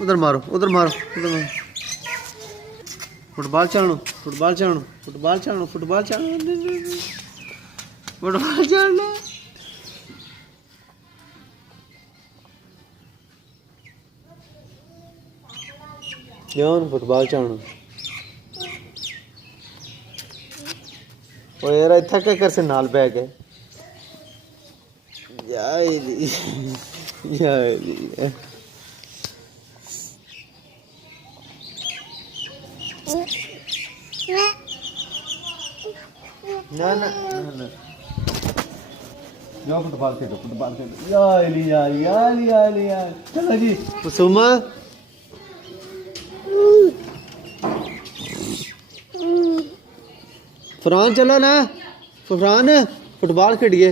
उधर मारो उधर मारो उधर मारो। फुटबॉल चाणो फुटबॉल चाणो फुटबॉल चाणो फुटबॉल चाणो फुटबॉल चाणो। क्यों फुटबॉल चाणो। ओ यार इतना क्या कर से नाल बैग है यार। ना ना ना जाओ फुटबॉल खेलो यार चलो जी सुमा फरहान चलो ना फरहान फुटबॉल खेलिए।